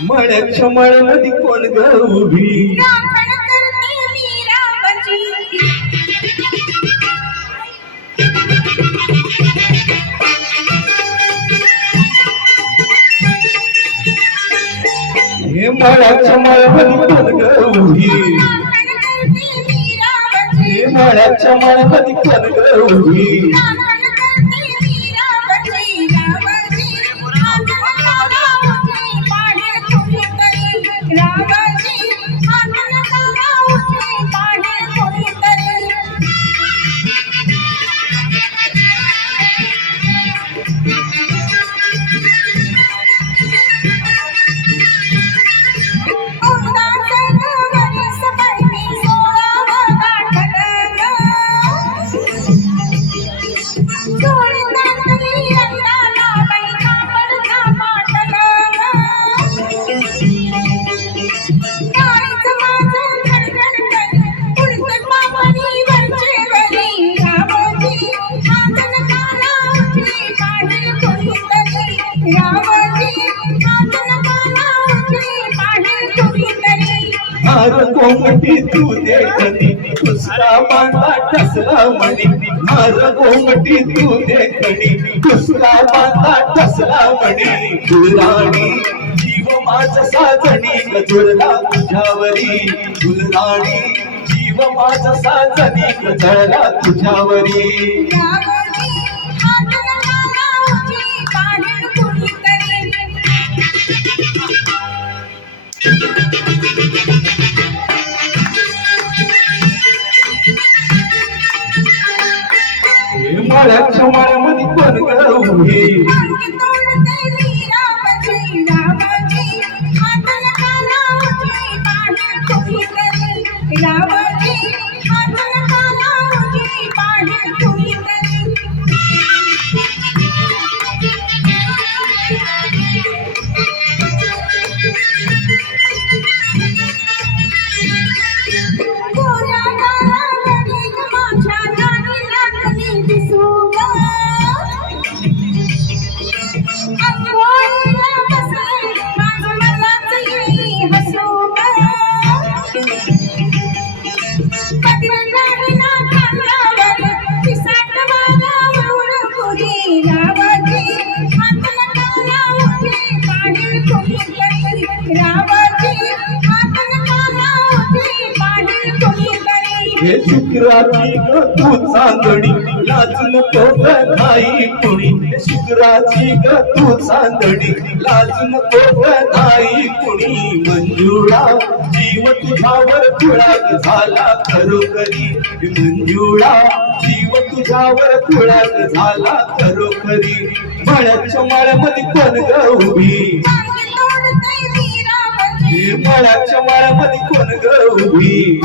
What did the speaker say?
मळ्याच्या मळ्यामध्ये कोण ग उभी? हे मळ्याच्या मळ्यामध्ये कोण ग उभी? हे मळ्याच्या मळ्यामध्ये कोण ग उभी? मार कोमटी तू देखणी दुसरा बांधा टसला म्हणी. मार कोमटी तू देखणी दुसरा बांधा टसला म्हणी. गुलराणी जीव माझ साजणी गजुरला तुझ्यावरी. गुलराणी जीव माझ साजणी गजळला तुझ्यावरी. हे मळ्याच्या मळ्यामध्ये कोण हे शुक्राची ग तू चांदणी लाज नको नाही कुणी. शुक्राची ग तू चांदणी लाज नको नाही कुणी. मंजुळा तुझ्यावर खुळाक झाला खरोखरी. मंजुळा जीव तुझ्यावर खुळाक झाला खरोखरी. मळ्याच्या माळ्यामध्ये कोण ग उभी? मळ्याच्या माळ्यामध्ये कोण ग उभी?